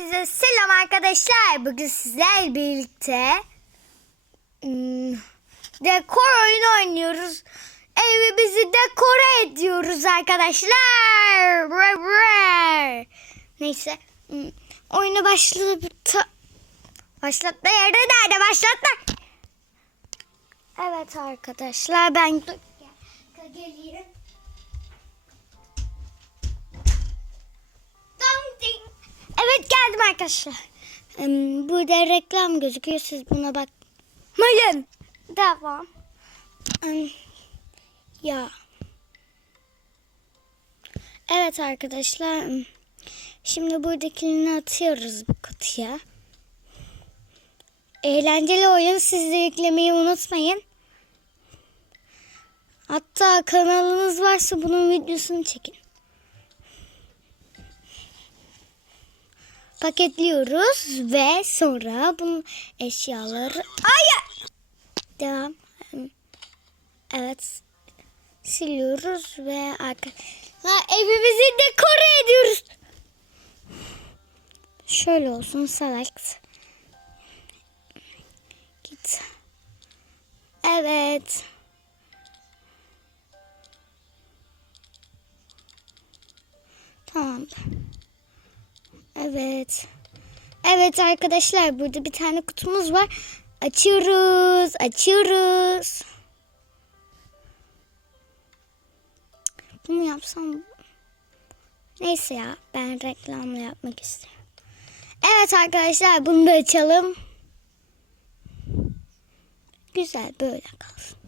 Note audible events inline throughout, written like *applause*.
Herkese selam arkadaşlar. Bugün sizlerle birlikte hmm, dekor oyunu oynuyoruz. Evimizi dekore ediyoruz arkadaşlar. Brr, brr. Neyse. hmm, Oyunu başlattı. Başlatma yeri nerede? Başlatma. Evet arkadaşlar ben geleyim. Ding ding. Evet geldim arkadaşlar. Burada reklam gözüküyor. Siz buna bakmayın. Devam. Ya. Evet arkadaşlar. Şimdi buradakini atıyoruz bu kutuya. Eğlenceli oyun. Siz de yüklemeyi unutmayın. Hatta kanalınız varsa bunun videosunu çekin. Paketliyoruz ve sonra bunun eşyaları ay devam evet. Siliyoruz ve arkadaşlar evimizi dekore ediyoruz. Şöyle olsun select git. Evet. Tamamdır Evet. Evet arkadaşlar burada bir tane kutumuz var. Açıyoruz. Açıyoruz. Bunu yapsam Neyse ya ben reklamla yapmak istiyorum. Evet arkadaşlar bunu da açalım. Güzel böyle kalsın.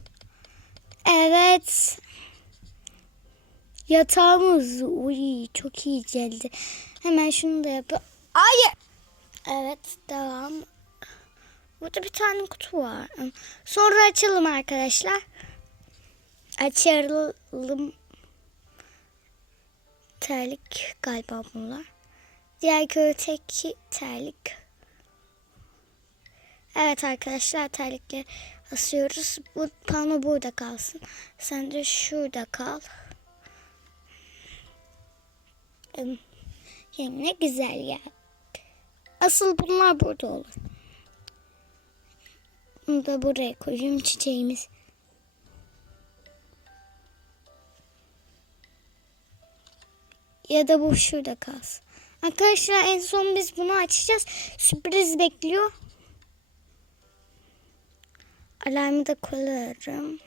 Evet. Yatağımız uy çok iyi geldi. Hemen şunu da yapalım. Hayır. Evet devam. Burada bir tane kutu var. Sonra açalım arkadaşlar. Açalım. Terlik galiba bunlar. Diğer köydeki terlik. Evet arkadaşlar terlikle asıyoruz. Bu pano burada kalsın. Sen de şurada kal. Em, Ya ne güzel ya. Asıl bunlar burada olur. Bunu da buraya koyayım çiçeğimiz. Ya da bu şurada kalsın. Arkadaşlar en son biz bunu açacağız. Sürpriz bekliyor. Alarmı da koyarım.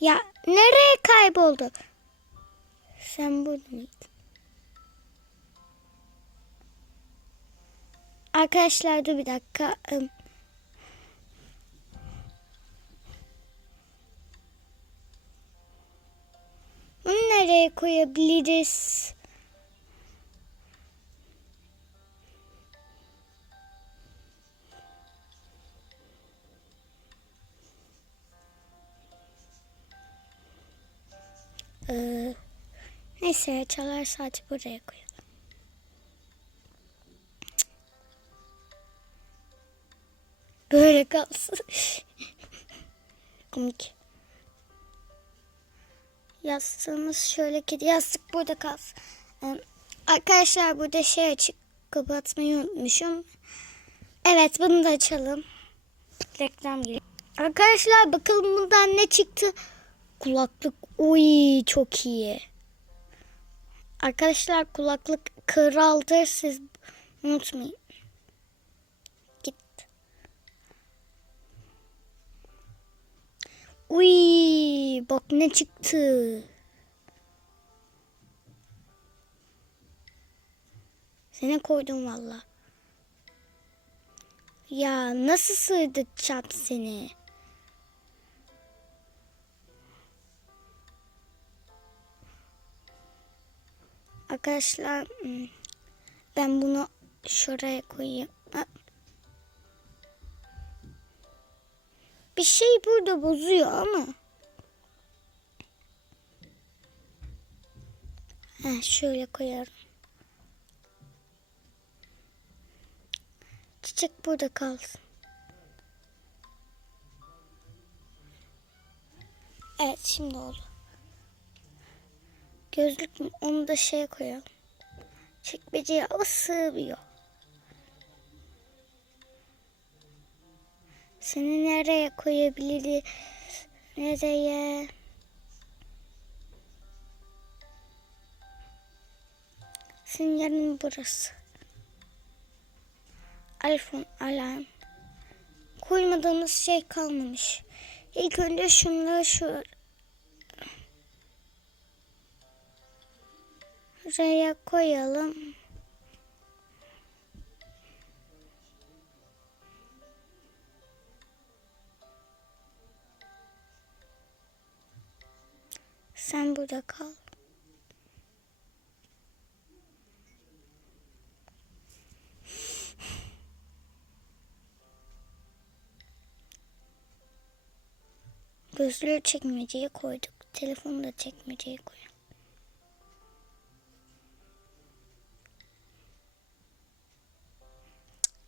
Ya nereye kayboldu? Sen burada mıydın? Arkadaşlar dur bir dakika. Bunu nereye koyabiliriz? Ee, neyse çalar saati buraya koyalım. Böyle kalsın. Komik. Yastığımız şöyle kedi yastık burada kalsın. Arkadaşlar burada şey açık kapatmayı unutmuşum. Evet bunu da açalım. Reklam geliyor. Arkadaşlar bakalım bundan ne çıktı. Kulaklık. Uy çok iyi. Arkadaşlar kulaklık kraldır siz unutmayın. Uy bak ne çıktı. Seni koydum valla. Ya nasıl sığdıracağım seni? Arkadaşlar hmm, ben bunu şuraya koyayım. Bir şey burada bozuyor ama. Ha, şöyle koyarım. Çiçek burada kalsın. Evet şimdi oldu. Gözlük mü? Onu da şeye koyalım. Çekmeceye ama Seni nereye koyabiliriz? Nereye? Senin yerin burası. iPhone alarm. Koymadığımız şey kalmamış. İlk önce şunları şu Şuraya koyalım. Sen burada kal. Gözlüğü çekmeceye koyduk. Telefonu da çekmeceye koyalım.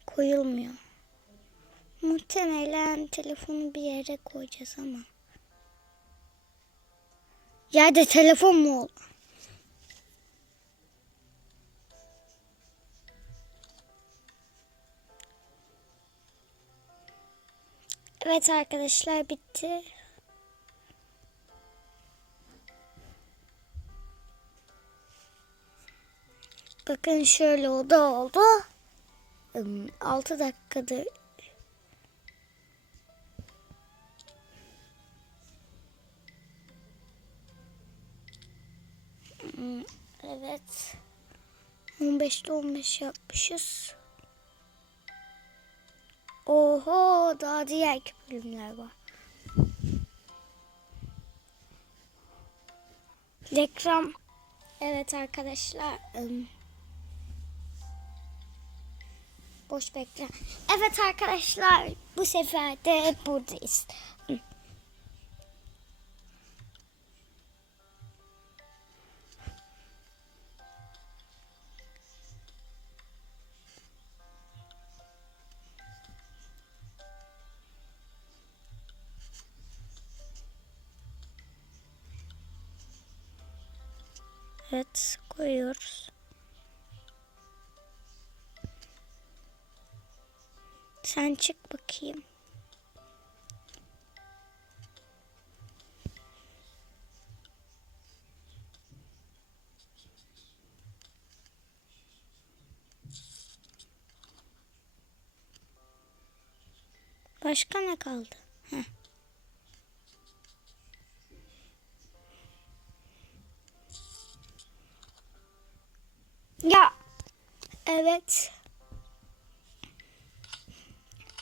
Koyulmuyor. Muhtemelen telefonu bir yere koyacağız ama. Yerde telefon mu oldu? Evet arkadaşlar bitti. Bakın şöyle oldu oldu. 6 dakikadır 15'te 15 yapmışız. Oho daha diğer bölümler var. Reklam. Evet arkadaşlar. Boş bekle. Evet arkadaşlar bu sefer de buradayız. Evet koyuyoruz. Sen çık bakayım. Başka ne kaldı? Heh. Evet.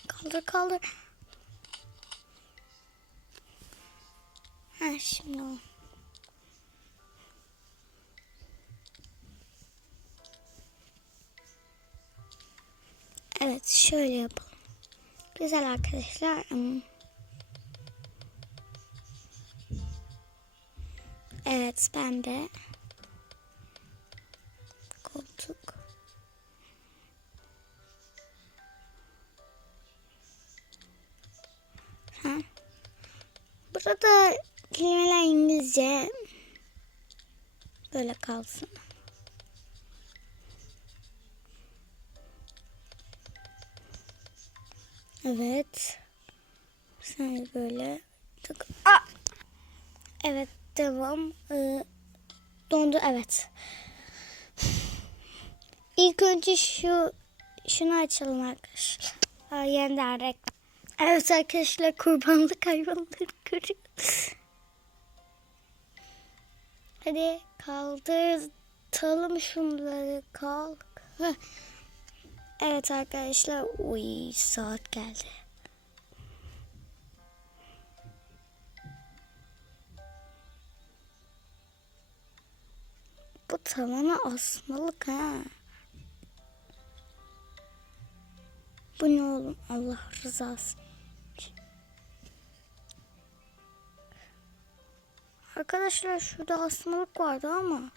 Kaldır kaldır. Ha şimdi o. Evet şöyle yapalım. Güzel arkadaşlar. Hmm. Evet ben de İngilizce böyle kalsın. Evet. Sen böyle tık. Aa! Evet devam. Ee, dondu evet. İlk önce şu şunu açalım arkadaşlar. Aa, yeniden reklam. Evet arkadaşlar kurbanlık hayvanları görüyoruz. Hadi kaldırtalım şunları kalk. Evet arkadaşlar uy saat geldi. Bu tavana asmalık ha. Bu ne oğlum Allah rızası. Arkadaşlar şurada asmalık vardı ama.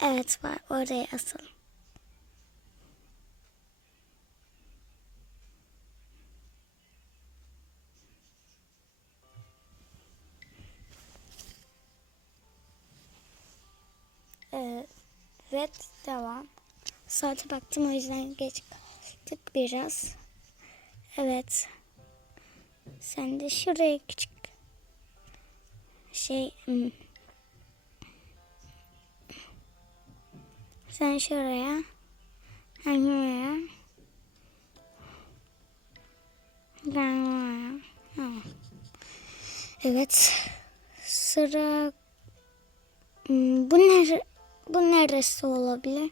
Evet var oraya asalım. Evet devam. Saate baktım o yüzden geç kaldık biraz. Evet. Sen de şuraya küçük şey hmm. sen şuraya sen şuraya ben buraya. Evet. Sıra Hmm, bu nere bu neresi olabilir?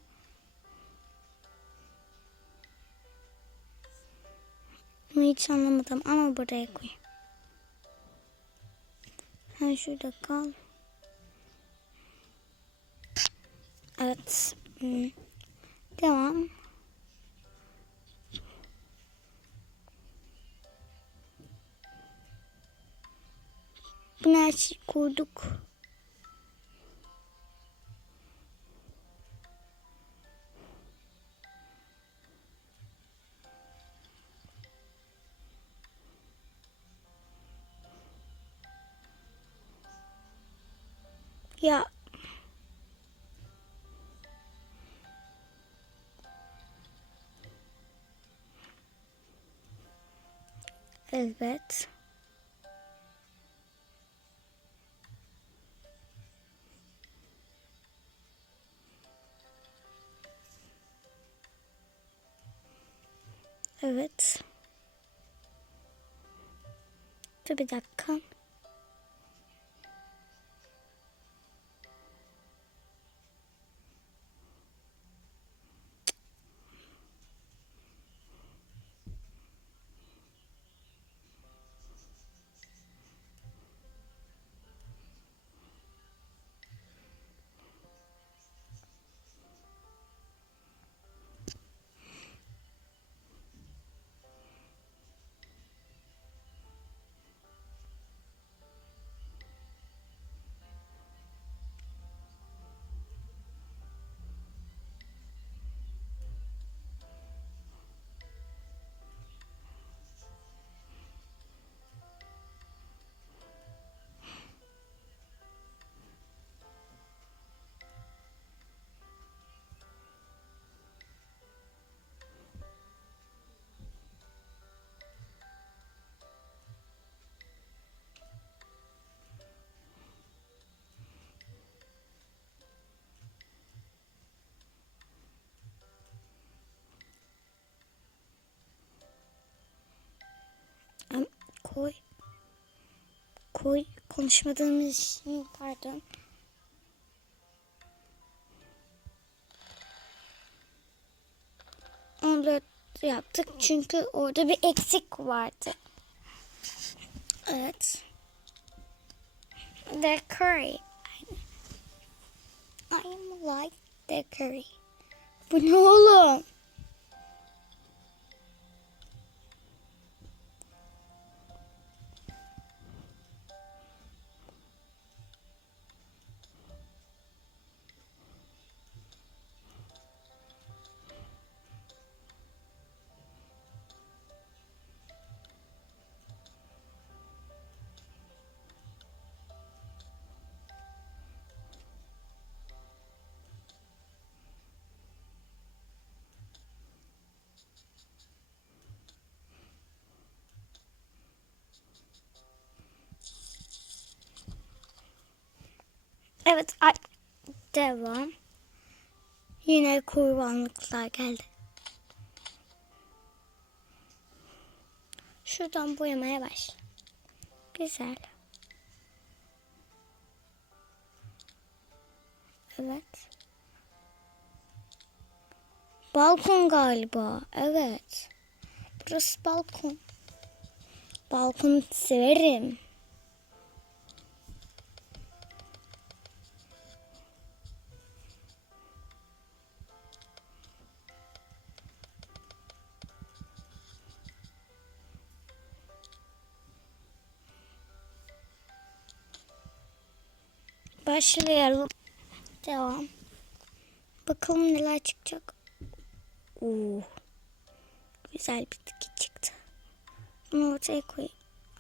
Hiç anlamadım ama buraya koy. Sen şurada kal. Evet. Devam. Bunu her şeyi kurduk. Evet. Evet. Dur bir dakika. Koy. Koy. Konuşmadığımız için pardon. Onu yaptık çünkü orada bir eksik vardı. Evet. The curry. I'm like the curry. Bu ne oğlum? Evet, ay, devam. Yine kurbanlıklar geldi. Şuradan boyamaya başla. Güzel. Evet. Balkon galiba. Evet. Burası balkon. Balkon severim. Başlayalım. Devam. Bakalım neler çıkacak. Oo. Güzel bir bitki çıktı. Bunu ortaya koyayım.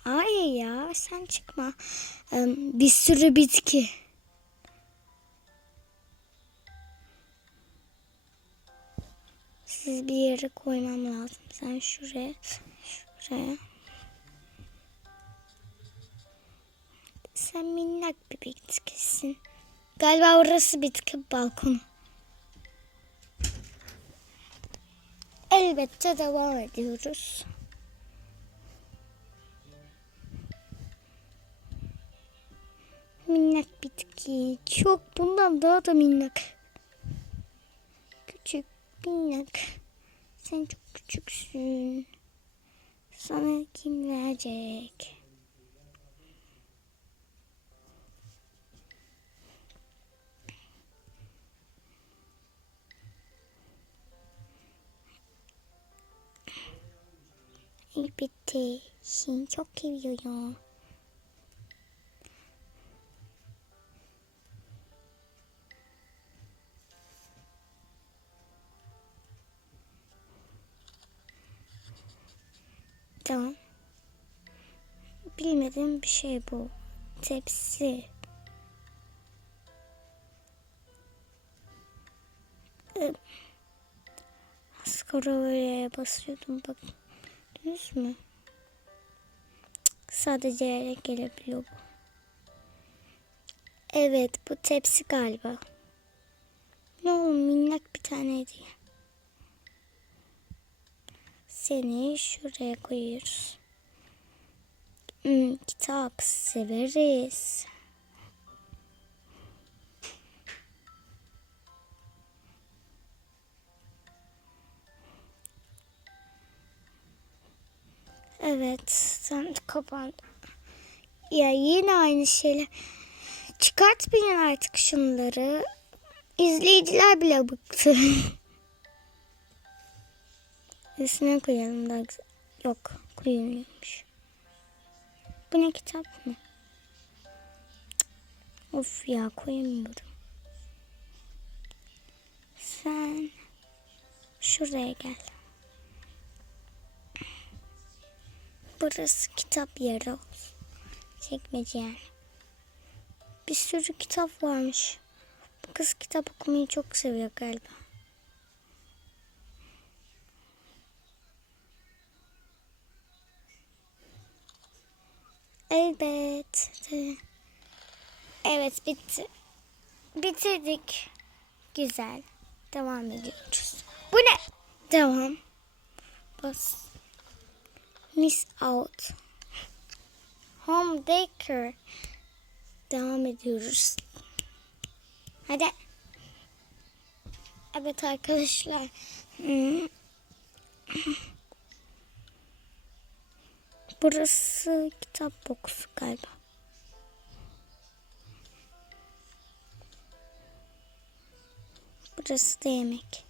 Hayır ya sen çıkma. Bir sürü bitki. Siz bir yere koymam lazım. Sen şuraya, şuraya. Sen minnak bir bitkisin. Galiba orası bitki balkonu. Elbette devam ediyoruz. Minnak bitki. Çok bundan daha da minnak. Küçük minnak. Sen çok küçüksün. Sana kim verecek? Elbette. Seni çok seviyorum. Tamam. Bilmediğim bir şey bu. Tepsi. Ee, Scroll'e basıyordum bak. Düz mü? Sadece yere gelebiliyor bu. Evet bu tepsi galiba. Ne oğlum minnak bir taneydi. Seni şuraya koyuyoruz. Hmm, kitap severiz. Evet, sen kapan. Ya yine aynı şeyler. Çıkartmayın artık şunları. İzleyiciler bile bıktı. *laughs* Üstüne koyalım daha güzel. Yok, koyulmuyormuş. Bu ne kitap mı? Of ya koyamıyorum. Sen şuraya gel. Burası kitap yeri olsun. Çekmece yani. Bir sürü kitap varmış. Bu kız kitap okumayı çok seviyor galiba. Elbette. Evet bitti. Bitirdik. Güzel. Devam ediyoruz. Bu ne? Devam. Bas. Miss out. Home Decker. Devam ediyoruz. Hadi. Evet arkadaşlar. Burası kitap bokusu galiba. Burası da yemek.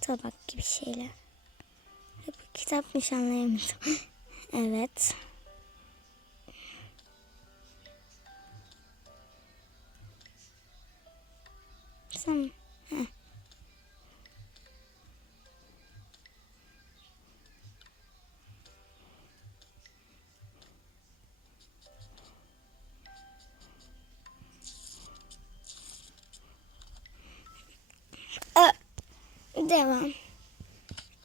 Tabak gibi şeyler. Bu kitapmış anlayamadım. *laughs* evet. Sen Devam.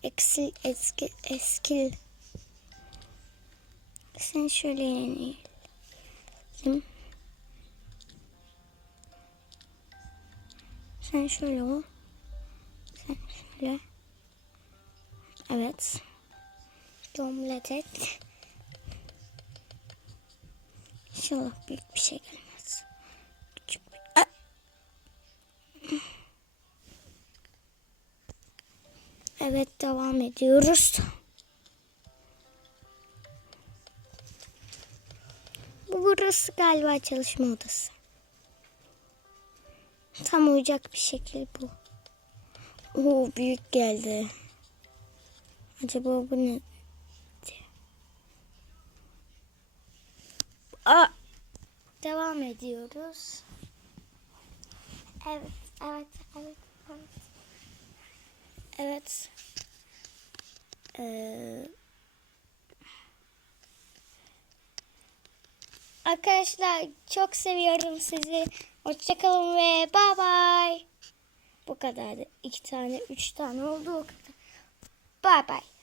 Eksil, eski, eskil. Sen şöyle yenelim. Sen şöyle ol. Sen şöyle. Evet. Domlet et. İnşallah büyük bir şey gelmez. Küçük bir... Evet devam ediyoruz. Burası galiba çalışma odası. Tam uyacak bir şekil bu. Oo büyük geldi. Acaba bu ne? Aa, devam ediyoruz. Evet, evet, evet, evet. Ee, arkadaşlar çok seviyorum sizi. Hoşçakalın ve bye bye. Bu kadardı. İki tane, üç tane oldu o kadar. Bye bye.